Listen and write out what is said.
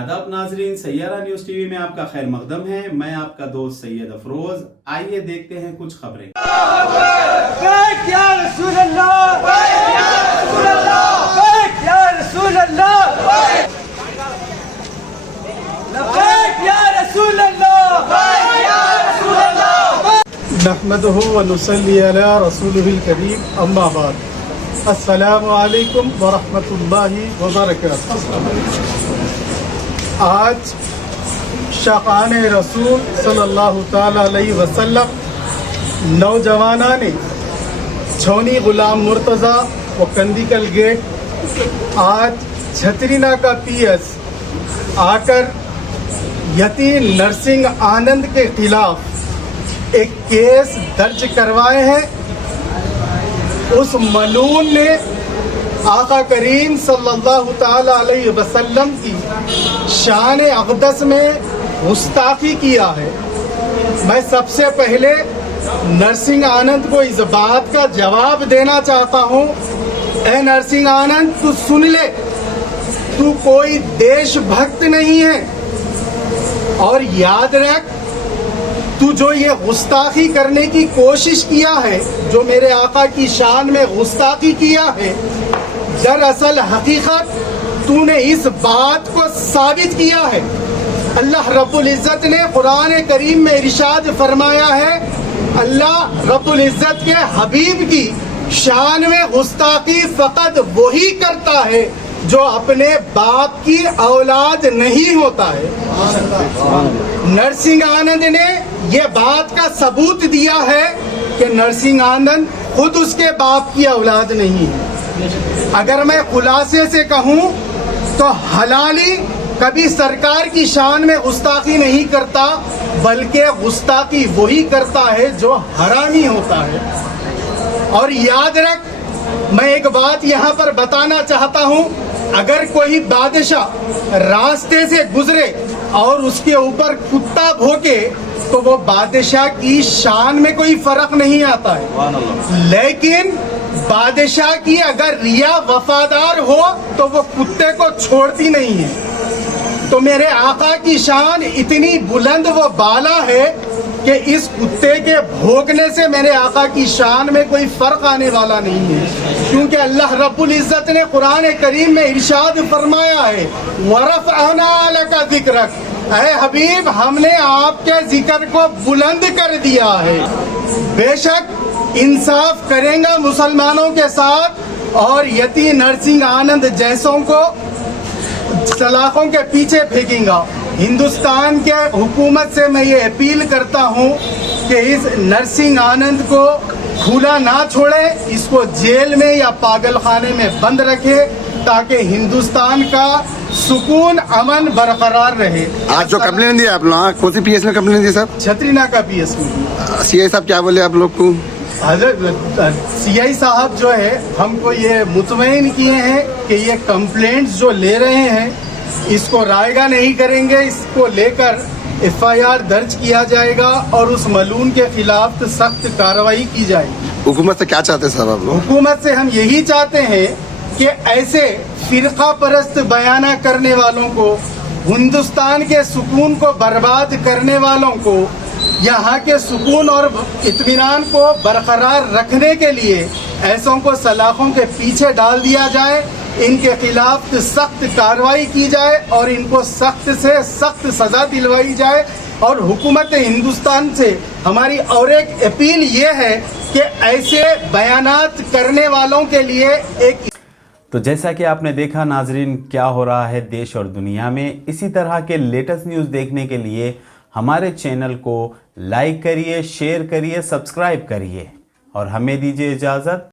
आदाब नाजरीन, Saiyaara news TV में आपका खैर मकदम है। मैं आपका दोस्त सैयद अफरोज। आइए देखते हैं कुछ खबरें। नहमदुहु व नुसल्ली अला रसूलिहिल करीम, अम्मा बाद। अस्सलामु अलैकुम व रहमतुल्लाहि व बरकातुहू। आज शाकान रसूल सल्लल्लाहु ताला अलैहि वसल्लम नौजवाना ने छौनी गुलाम मुर्तज़ा व कंदिकल गेट आज छतरीना का पीएस आकर यती नरसिंह आनंद के खिलाफ एक केस दर्ज करवाए हैं। उस मलून ने आका करीम सल्लल्लाहु ताला अलैहि वसल्लम की शान अक़दस में गुस्ताखी किया है। मैं सबसे पहले नरसिंह आनंद को इस बात का जवाब देना चाहता हूँ। ए नरसिंह आनंद, तू सुन ले, तू कोई देशभक्त नहीं है, और याद रख, तू जो ये गुस्ताखी करने की कोशिश किया है, जो मेरे आका की शान में गुस्ताखी किया है, दरअसल हकीकत तूने इस बात को साबित किया है। अल्लाह रब्बुल इज़्ज़त ने कुरान करीम में इरशाद फरमाया है, अल्लाह रब्बुल इज़्ज़त के हबीब की शान में गुस्ताखी फ़कत वही करता है जो अपने बाप की औलाद नहीं होता है। नरसिंह आनंद ने ये बात का सबूत दिया है कि नरसिंह आनंद खुद उसके बाप की औलाद नहीं है। अगर मैं खुलासे से कहूँ तो हलाली कभी सरकार की शान में गुस्ताखी नहीं करता, बल्कि गुस्ताखी वही करता है जो हरामी होता है। और याद रख, मैं एक बात यहाँ पर बताना चाहता हूँ, अगर कोई बादशाह रास्ते से गुजरे और उसके ऊपर कुत्ता भौंके तो वो बादशाह की शान में कोई फर्क नहीं आता है। लेकिन बादशाह की अगर रिया वफादार हो तो वो कुत्ते को छोड़ती नहीं है। तो मेरे आका की शान इतनी बुलंद व बाला है कि इस कुत्ते के भौंकने से मेरे आका की शान में कोई फर्क आने वाला नहीं है, क्योंकि अल्लाह रब्बुल इज़्ज़त ने कुरान करीम में इरशाद फरमाया है, वरफ़अना लका ज़िक्रक, ऐ हबीब, हमने आपके जिक्र को बुलंद कर दिया है। बेशक इंसाफ करेगा मुसलमानों के साथ और यती नरसिंह आनंद जैसों को सलाखों के पीछे फेंकेगा। हिंदुस्तान के हुकूमत से मैं ये अपील करता हूँ कि इस नरसिंह आनंद को खुला ना छोड़े, इसको जेल में या पागल खाने में बंद रखे, ताकि हिंदुस्तान का सुकून अमन बरकरार रहे। आज जो कंप्लेन दी आप लोग, कौन सी पीएस में कंप्लेन दी साहब? छतरीना का पीएस में। सीआई साहब क्या बोले आप लोग को? सीआई साहब जो है हमको ये मुतमईन किए हैं कि ये कंप्लेंट्स जो ले रहे हैं इसको रायगा नहीं करेंगे, इसको लेकर एफआईआर दर्ज किया जाएगा और उस मलून के खिलाफ सख्त कार्रवाई की जाएगी। हुकूमत से क्या चाहते हैं साहब आप लोग? हुकूमत से हम यही चाहते हैं कि ऐसे फिरका परस्त बयाना करने वालों को, हिंदुस्तान के सुकून को बर्बाद करने वालों को, यहाँ के सुकून और इत्मीनान को बरकरार रखने के लिए ऐसों को सलाखों के पीछे डाल दिया जाए, इनके खिलाफ सख्त कार्रवाई की जाए और इनको सख्त से सख्त सज़ा दिलवाई जाए। और हुकूमत हिंदुस्तान से हमारी और एक अपील ये है कि ऐसे बयानात करने वालों के लिए एक। तो जैसा कि आपने देखा नाजरीन, क्या हो रहा है देश और दुनिया में। इसी तरह के लेटेस्ट न्यूज़ देखने के लिए हमारे चैनल को लाइक करिए, शेयर करिए, सब्सक्राइब करिए और हमें दीजिए इजाज़त।